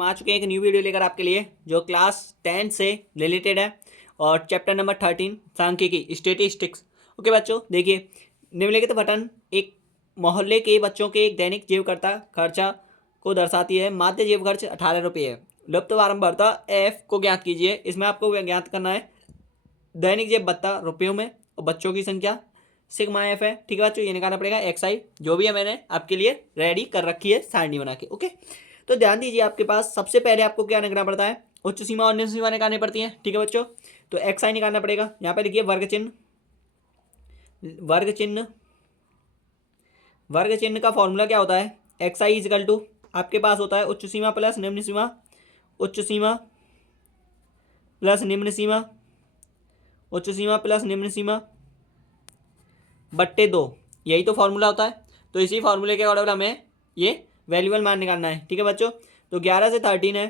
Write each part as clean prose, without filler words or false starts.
हम आ चुके हैं एक न्यू वीडियो लेकर आपके लिए जो क्लास 10 से रिलेटेड है और चैप्टर नंबर 13 सांख्यिकी स्टेटिस्टिक्स। ओके बच्चों, देखिए निम्नलिखित बटन एक मोहल्ले के बच्चों के एक दैनिक जीवकर्ता खर्चा को दर्शाती है। माध्य जीव खर्च 18 रुपये है। लुप्त बारंबारता एफ को ज्ञात कीजिए। इसमें आपको ज्ञात करना है दैनिक जीव भत्ता रुपयों में और बच्चों की संख्या सिग्मा एफ है। ठीक है बच्चों, ये निकालना पड़ेगा एक्साइड जो भी है मैंने आपके लिए रेडी कर रखी है सारणी बना के। ओके, तो ध्यान दीजिए आपके पास सबसे पहले आपको क्या निकालना पड़ता है, उच्च सीमा और निम्न सीमा निकालनी पड़ती है। ठीक है बच्चों, तो एक्स आई निकालना पड़ेगा। यहाँ पे लिखिए वर्ग चिन्ह। वर्ग चिन्ह वर्ग चिन्ह का फॉर्मूला क्या होता है, एक्स आई इजिकल टू आपके पास होता है उच्च सीमा प्लस निम्न सीमा, उच्च सीमा प्लस निम्न सीमा, उच्च सीमा प्लस निम्न सीमा बट्टे 2। यही तो फॉर्मूला होता है। तो इसी फॉर्मूले के अकॉर्डिंग हमें ये वैल्यूबल मान निकालना है। ठीक है बच्चों, तो 11 से 13 है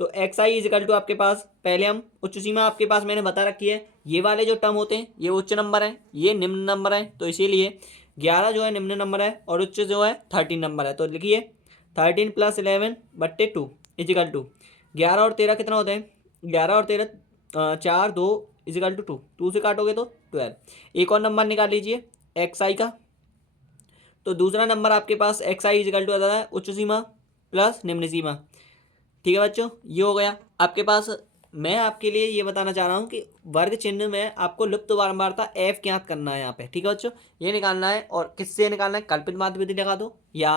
तो एक्स आई इजिकल टू आपके पास पहले हम उच्च सीमा आपके पास मैंने बता रखी है। ये वाले जो टर्म होते हैं ये उच्च नंबर हैं, ये निम्न नंबर है, तो इसीलिए 11 जो है निम्न नंबर है और उच्च जो है 13 नंबर है। तो लिखिए 13 + 11 बट्टे 2 इजिकल टू 11 और 13 कितना होते हैं, 11 और 13 4 2 इजिकल टू 2, 2 से काटोगे तो 12। एक और नंबर निकाल लीजिए एक्स आई का। तो दूसरा नंबर आपके पास एक्स आई इजिकल टू आता है उच्च सीमा प्लस निम्न सीमा। ठीक है बच्चों, ये हो गया आपके पास। मैं आपके लिए ये बताना चाह रहा हूँ कि वर्ग चिन्ह में आपको लुप्त बारंबारता एफ ज्ञात करना है। यहाँ पे ठीक है बच्चों, ये निकालना है और किससे निकालना है, कल्पित माध्य विधि लगा दो या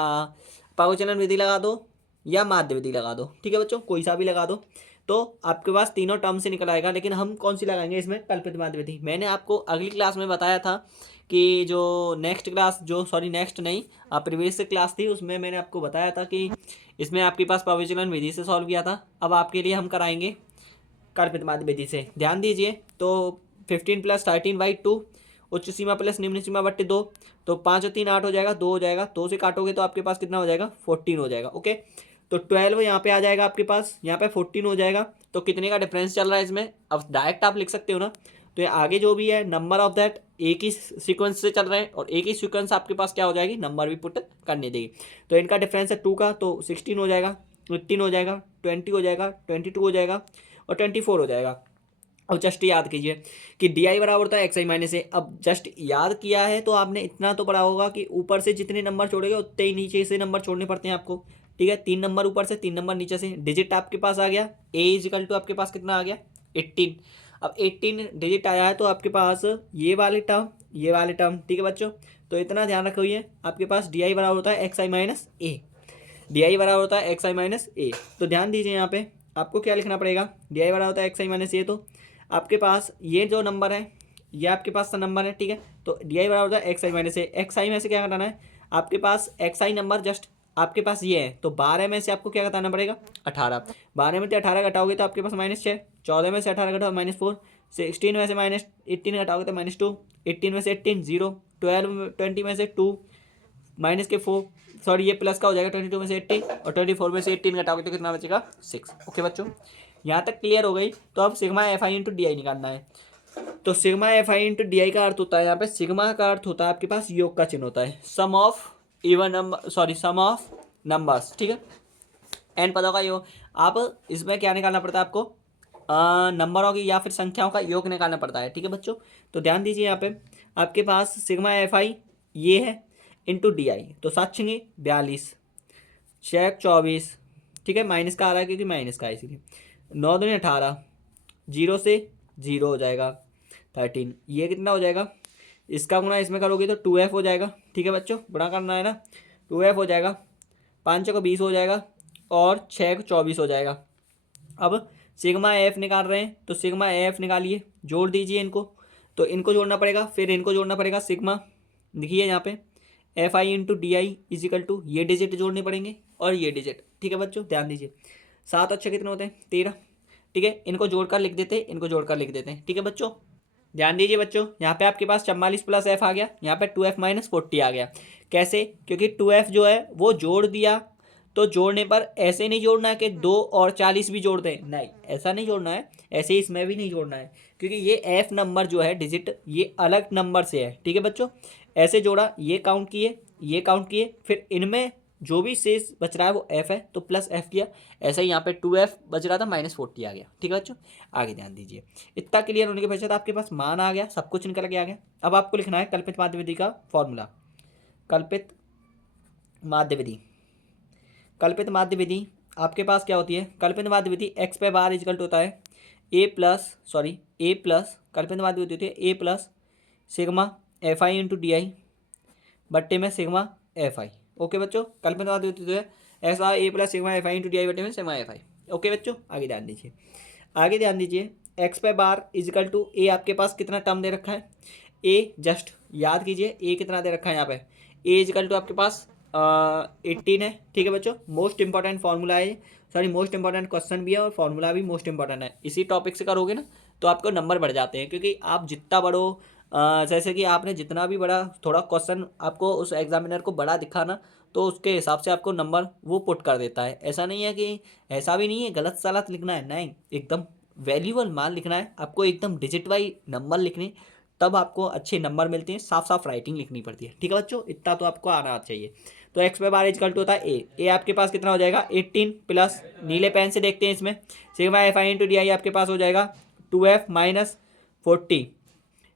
पावचलन विधि लगा दो या माध्य विधि लगा दो। ठीक है बच्चों, कोई सा भी लगा दो तो आपके पास तीनों टर्म से निकल आएगा। लेकिन हम कौन सी लगाएंगे इसमें, कल्पित माध्य विधि। मैंने आपको अगली क्लास में बताया था कि जो नेक्स्ट क्लास जो सॉरी नेक्स्ट नहीं प्रीवियस क्लास थी उसमें मैंने आपको बताया था कि इसमें आपके पास पावचलन विधि से सॉल्व किया था। अब आपके लिए हम कराएंगे कल्पित माध्य विधि से। ध्यान दीजिए, तो 15 + 13/2 उच्च सीमा प्लस निम्न सीमा बट्टे 2, तो 5 और 3 8 हो जाएगा, 2 हो जाएगा, 2 से काटोगे तो आपके पास कितना हो जाएगा 14 हो जाएगा। ओके, तो 12 यहाँ पे आ जाएगा आपके पास, यहाँ पे 14 हो जाएगा। तो कितने का डिफरेंस चल रहा है इसमें, अब डायरेक्ट आप लिख सकते हो ना। तो ये आगे जो भी है नंबर ऑफ दैट एक ही सीक्वेंस से चल रहे हैं और एक ही सीक्वेंस आपके पास क्या हो जाएगी, नंबर भी पुट करने देगी। तो इनका डिफरेंस है 2 का, तो 16 हो जाएगा, 18 हो जाएगा, 20 हो जाएगा, 22 हो जाएगा और 24 हो जाएगा। अब जस्ट याद कीजिए कि डी आई बराबर होता है एक्स आई माइनस ए। अब जस्ट याद किया है तो आपने इतना तो पढ़ा होगा कि ऊपर से जितने नंबर छोड़ेंगे उतने ही नीचे से नंबर छोड़ने पड़ते हैं आपको। ठीक है, 3 नंबर ऊपर से 3 नंबर नीचे से। डिजिट आपके पास आ गया ए इजिकल टू आपके पास कितना आ गया 18। अब 18 डिजिट आया है तो आपके पास ये वाले टर्म। ठीक है बच्चों, तो इतना ध्यान रखिए आपके पास डी आई बराबर होता है x I minus A. D I बराबर होता है एक्स आई माइनस ए। तो ध्यान दीजिए यहाँ पे आपको क्या लिखना पड़ेगा, डी आई बराबर होता है एक्स आई माइनस ए। तो आपके पास ये जो नंबर है ये आपके पास का नंबर है। ठीक है, तो डी आई बराबर होता है एक्स आई माइनस ए। एक्स आई में से क्या घटाना है, आपके पास एक्स आई नंबर जस्ट आपके पास ये है, तो 12 में से आपको क्या घटाना पड़ेगा 18। 12 में से 18 घटाओगे तो आपके पास -6। 14 में से 18 घटाओ -4। 16 में से -18 घटाओगे तो -2। 18 में से 18 0। 20 में से 2 माइनस के 4 सॉरी ये प्लस का हो जाएगा 22 में से 18 और 24 में से 18 घटाओगे तो कितना बचेगा 6। ओके बच्चों, यहाँ तक क्लियर हो गई। तो अब sigma F I into D I निकालना है। तो sigma F I into D I का अर्थ होता है, यहाँ पे सिग्मा का अर्थ होता है आपके पास योग का चिन्ह होता है, sum of even number sum of numbers. ठीक है, एन पदों का योग। आप इसमें क्या निकालना पड़ता है आपको, नंबरों की या फिर संख्याओं का योग निकालना पड़ता है। ठीक है बच्चों, तो ध्यान दीजिए यहाँ पे आपके पास सिग्मा एफ आई ये है इंटू डी आई, तो 7 छंगे 42 चेक 24। ठीक है, माइनस का आ रहा है क्योंकि माइनस का है इसीलिए। 9 दूनी 18, 0 से 0 हो जाएगा 13। ये कितना हो जाएगा, इसका गुणा इसमें करोगे तो 2f हो जाएगा। ठीक है बच्चों, गुणा करना है ना, 2f हो जाएगा, 5 को 20 हो जाएगा और 6 को 24 हो जाएगा। अब सिग्मा एफ निकाल रहे हैं तो सिग्मा एफ निकालिए, जोड़ दीजिए इनको। तो इनको जोड़ना पड़ेगा फिर इनको जोड़ना पड़ेगा, सिग्मा देखिए यहाँ पे F I into D I is equal to ये डिजिट जोड़ने पड़ेंगे और ये डिजिट। ठीक है बच्चों, ध्यान दीजिए 7 अच्छे कितने होते हैं 13। ठीक है, इनको जोड़कर लिख देते हैं, इनको जोड़कर लिख देते हैं। ठीक है बच्चों, ध्यान दीजिए बच्चों, यहाँ पे आपके पास 44 + f आ गया, यहाँ पे 2f - 40 आ गया। कैसे, क्योंकि 2f जो है वो जोड़ दिया, तो जोड़ने पर ऐसे नहीं जोड़ना है कि 2 और 40 भी जोड़ दें, नहीं ऐसा नहीं जोड़ना है, ऐसे ही इसमें भी नहीं जोड़ना है क्योंकि ये f नंबर जो है डिजिट ये अलग नंबर से है। ठीक है बच्चों, ऐसे जोड़ा, ये काउंट किए फिर इनमें जो भी शेष बच रहा है वो f है, तो प्लस f किया। ऐसा ही यहाँ पे 2f बच रहा था, -40 आ गया। ठीक है बच्चों, आगे ध्यान दीजिए। इतना क्लियर होने के पश्चात आपके पास मान आ गया, सब कुछ निकल के आ गया। अब आपको लिखना है कल्पित माध्य विधि का फॉर्मूला। कल्पित माध्य विधि, कल्पित माध्य विधि आपके पास क्या होती है? कल्पित माध्य विधि एक्स पे बार इजकल्ट होता है ए प्लस कल्पित माध्य विधि होती है a plus sigma F I into D I बट्टे में सिग्मा एफ आई। ओके बच्चों, कल्पित माध्य विधि है ऐसा a plus sigma F I into D I बट्टे में सिग्मा एफ आई। ओके बच्चों, आगे ध्यान दीजिए। आगे ध्यान दीजिए, एक्स पे बार इजकल टू ए, आपके पास कितना टर्म दे रखा है? ए जस्ट याद कीजिए, ए कितना दे रखा है यहाँ पे? ए इजकल टू आपके पास 18 है। ठीक है बच्चों, मोस्ट इंपॉर्टेंट फॉर्मूला है, सॉरी मोस्ट इंपॉर्टेंट क्वेश्चन भी है और फॉर्मूला भी मोस्ट इंपॉर्टेंट है। इसी टॉपिक से करोगे ना तो आपको नंबर बढ़ जाते हैं, क्योंकि आप जितना बड़ो जैसे कि आपने जितना भी बड़ा थोड़ा क्वेश्चन आपको उस एग्जामिनर को बड़ा दिखा ना, तो उसके हिसाब से आपको नंबर वो पुट कर देता है। ऐसा नहीं है कि ऐसा भी नहीं है गलत सलत लिखना है, नहीं, एकदम वैल्यूबल मान लिखना है आपको, एकदम डिजिट वाइज नंबर लिखने, तब आपको अच्छे नंबर मिलते हैं। साफ साफ राइटिंग लिखनी पड़ती है। ठीक है बच्चों, इतना तो आपको आना चाहिए। तो एक्स पे बार इजकल टू होता है ए आपके पास कितना हो जाएगा? 18 प्लस, नीले पेन से देखते हैं इसमें, sigma F I into D I आपके पास हो जाएगा 2f माइनस 40।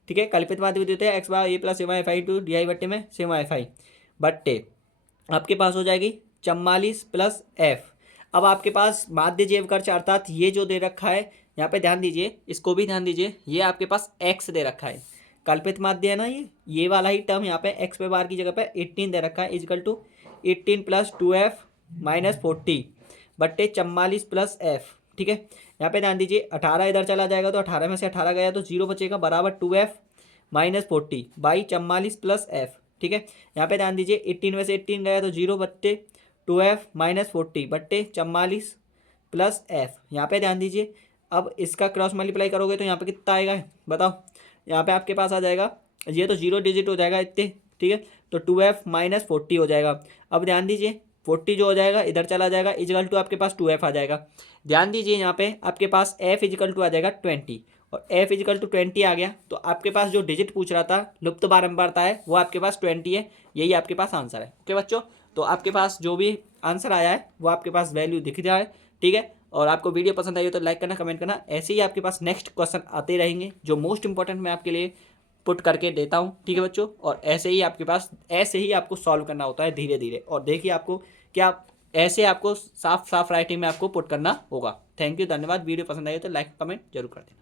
ठीक है, कल्पित माध्य विधि होते हैं X bar A plus sigma F I to D आई बट्टे में सिग्मा एफ आई बट्टे आपके पास हो जाएगी 44 प्लस एफ। अब आपके पास माध्य जैव खर्च अर्थात ये जो दे रखा है यहाँ पे ध्यान दीजिए, इसको भी ध्यान दीजिए, ये आपके पास एक्स दे रखा है, कल्पित माध्य है ना, ये वाला ही टर्म यहाँ पे एक्स पे बार की जगह पे 18 दे रखा है, is equal to 18 plus 2f minus 40 बट्टे 44 प्लस एफ। ठीक है, यहाँ पे ध्यान दीजिए, 18 इधर चला जाएगा तो 18 में से 18 गया तो 0 बचेगा, बराबर 2f minus 40 by 44 plus F. ठीक है, यहाँ पे ध्यान दीजिए, 18 में से 18 गया तो 0 बट्टे 2f माइनस 40 बट्टे 44 प्लस एफ। यहाँ पे ध्यान दीजिए, अब इसका क्रॉस मल्टीप्लाई करोगे तो यहाँ पे कितना आएगा बताओ? यहाँ पे आपके पास आ जाएगा, ये तो 0 डिजिट हो जाएगा इतने। ठीक है, तो 2f माइनस 40 हो जाएगा। अब ध्यान दीजिए, 40 जो हो जाएगा इधर चला जाएगा, इजकल टू आपके पास 2f आ जाएगा। ध्यान दीजिए, यहाँ पे आपके पास f इजकल टू आ जाएगा 20, और f इजकल टू 20 आ गया तो आपके पास जो डिजिट पूछ रहा था, लुप्त बारंबारता है, वो आपके पास 20 है। यही आपके पास आंसर है। ओके बच्चों, तो आपके पास जो भी आंसर आया है वो आपके पास वैल्यू दिख रहा है। ठीक है, और आपको वीडियो पसंद आई हो तो लाइक करना, कमेंट करना। ऐसे ही आपके पास नेक्स्ट क्वेश्चन आते रहेंगे जो मोस्ट इंपॉर्टेंट मैं आपके लिए पुट करके देता हूँ। ठीक है बच्चों, और ऐसे ही आपके पास ऐसे ही आपको सॉल्व करना होता है धीरे धीरे, और देखिए आपको क्या ऐसे आपको साफ साफ राइटिंग में आपको पुट करना होगा। थैंक यू, धन्यवाद। वीडियो पसंद आई हो तो लाइक कमेंट जरूर कर देना।